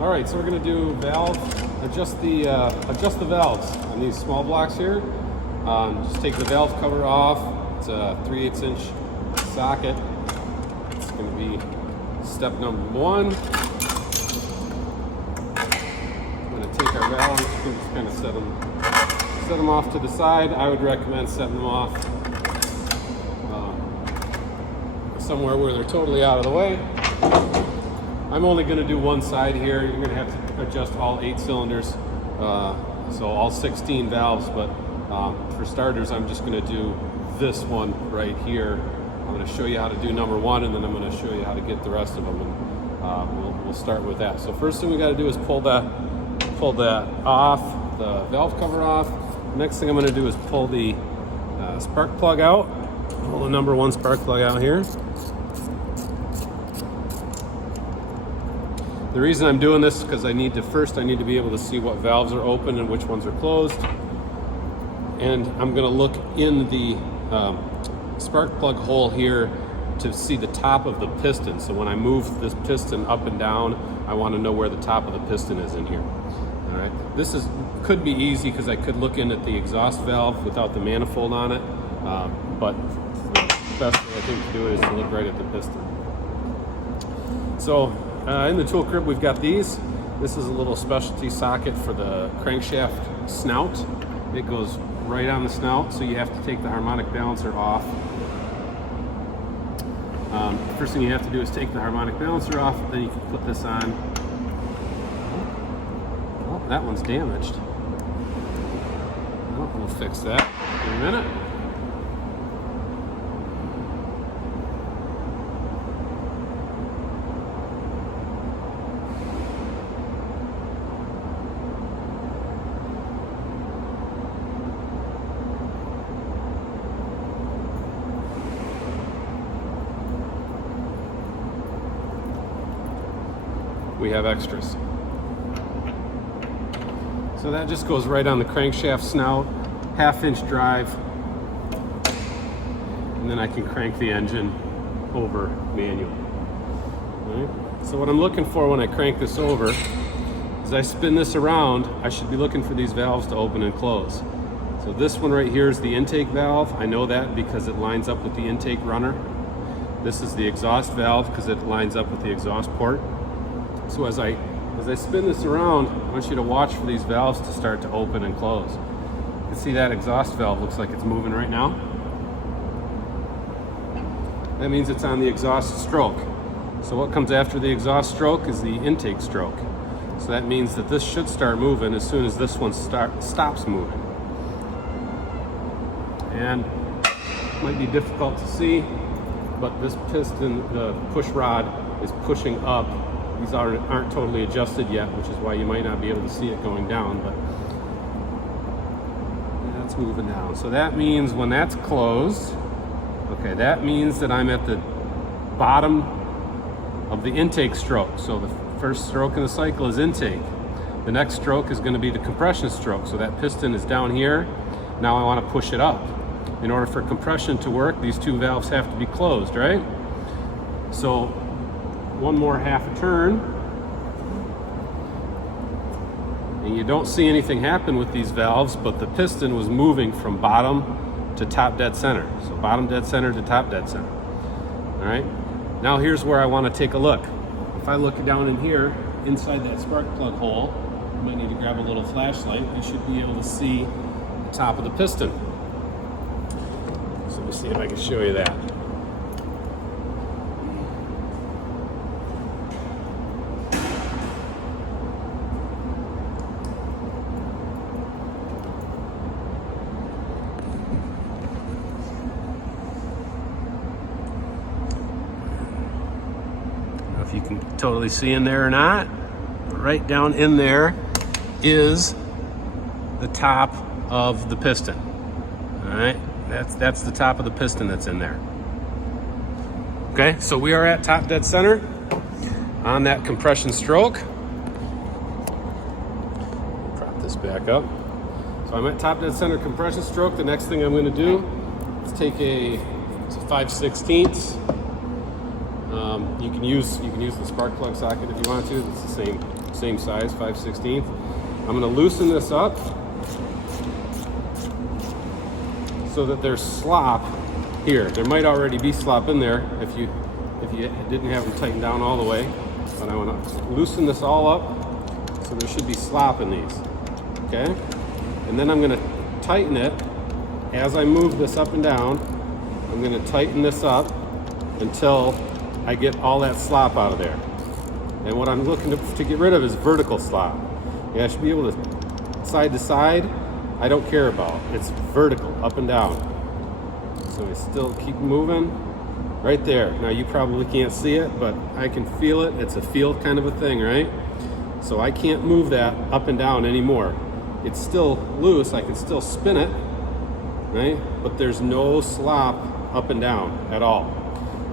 All right, so we're gonna do adjust the valves on these small blocks here. Just take the valve cover off. It's a 3/8 inch socket. It's gonna be step number one. I'm gonna take our valves, you can just kind of set them off to the side. I would recommend setting them off somewhere where they're totally out of the way. I'm only going to do one side here. You're going to have to adjust all 8 cylinders, so all 16 valves, but for starters I'm just going to do this one right here. I'm going to show you how to do number one, and then I'm going to show you how to get the rest of them, and we'll start with that. So first thing we got to do is pull that off, the valve cover off. Next thing I'm going to do is pull the spark plug out. Pull the number one spark plug out here. The reason I'm doing this is because I need to be able to see what valves are open and which ones are closed. And I'm going to look in the spark plug hole here to see the top of the piston. So when I move this piston up and down, I want to know where the top of the piston is in here. All right. This could be easy because I could look in at the exhaust valve without the manifold on it. But the best way I think to do it is to look right at the piston. So in the tool crib we've got these. This is a little specialty socket for the crankshaft snout. It goes right on the snout, so you have to take the harmonic balancer off. First thing you have to do is take the harmonic balancer off, then you can put this on. Oh, that one's damaged. Well, we'll fix that in a minute. We have extras. So that just goes right on the crankshaft snout, 1/2 inch drive, and then I can crank the engine over manually. Right? So what I'm looking for when I crank this over, as I spin this around, I should be looking for these valves to open and close. So this one right here is the intake valve. I know that because it lines up with the intake runner. This is the exhaust valve because it lines up with the exhaust port. So as I spin this around, I want you to watch for these valves to start to open and close. You can see that exhaust valve looks like it's moving right now. That means it's on the exhaust stroke. So what comes after the exhaust stroke is the intake stroke. So that means that this should start moving as soon as this one stops moving. And it might be difficult to see, but this piston, the push rod, is pushing up. These aren't totally adjusted yet, which is why you might not be able to see it going down, but that's moving down. So that means when that's closed, okay, that means that I'm at the bottom of the intake stroke. So the first stroke in the cycle is intake. The next stroke is going to be the compression stroke. So that piston is down here. Now I want to push it up. In order for compression to work, these two valves have to be closed, right? So one more 1/2 turn, and you don't see anything happen with these valves, but the piston was moving from bottom to top dead center. So bottom dead center to top dead center. All right, now here's where I want to take a look. If I look down in here, inside that spark plug hole, you might need to grab a little flashlight. You should be able to see the top of the piston. So let me see if I can show you that. If you can totally see in there or not, right down in there is the top of the piston. All right, that's the top of the piston that's in there. Okay, so we are at top dead center on that compression stroke. Prop this back up. So I'm at top dead center compression stroke. The next thing I'm going to do is take a 5/16 You can use the spark plug socket if you want to. It's the same size, 5/16. I'm going to loosen this up so that there's slop here. There might already be slop in there if you didn't have them tightened down all the way. But I want to loosen this all up so there should be slop in these. Okay? And then I'm going to tighten it as I move this up and down. I'm going to tighten this up until I get all that slop out of there. And what I'm looking to get rid of is vertical slop. Yeah, I should be able to side to side. I don't care about. It's vertical, up and down. So I still keep moving. Right there. Now you probably can't see it, but I can feel it. It's a feel kind of a thing, right? So I can't move that up and down anymore. It's still loose. I can still spin it, right? But there's no slop up and down at all.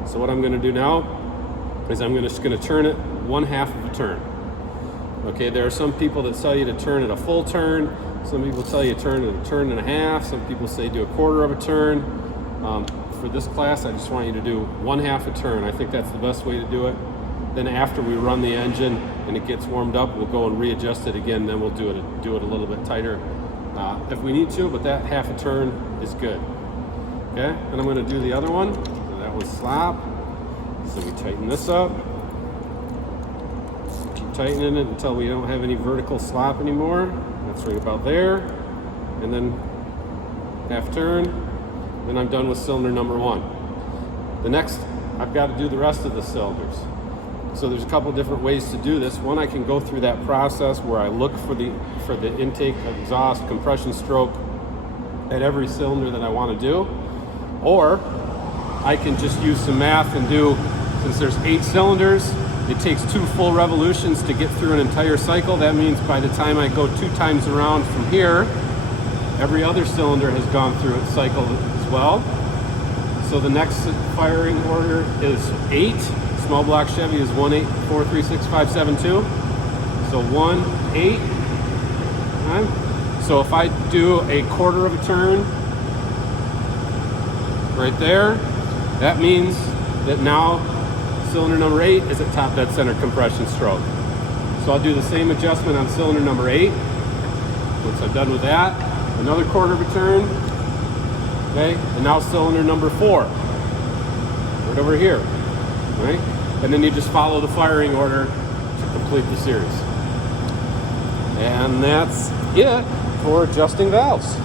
So what I'm going to do now is I'm just going to turn it 1/2 of a turn. Okay, there are some people that tell you to turn it a full turn. Some people tell you to turn it a turn and a half. Some people say do a 1/4 of a turn. For this class, I just want you to do 1/2 a turn. I think that's the best way to do it. Then after we run the engine and it gets warmed up, we'll go and readjust it again. Then we'll do it a little bit tighter if we need to, but that 1/2 a turn is good. Okay, and I'm going to do the other one. So that was slop. So we tighten this up. Keep tightening it until we don't have any vertical slop anymore. That's right about there. And then 1/2 turn. Then I'm done with cylinder number 1. The next, I've got to do the rest of the cylinders. So there's a couple different ways to do this. One, I can go through that process where I look for the intake, exhaust, compression stroke at every cylinder that I want to do. Or I can just use some math and do, since there's 8 cylinders, it takes 2 full revolutions to get through an entire cycle. That means by the time I go 2 times around from here, every other cylinder has gone through its cycle as well. So the next firing order is 8. Small block Chevy is 1, 8, 4, 3, 6, 5, 7, 2. So 1, 8. Okay. So if I do a 1/4 of a turn right there, that means that now cylinder number 8 is at top dead center compression stroke. So I'll do the same adjustment on cylinder number 8. Once I'm done with that, another 1/4 of a turn. Okay, and now cylinder number 4, right over here, right? And then you just follow the firing order to complete the series. And that's it for adjusting valves.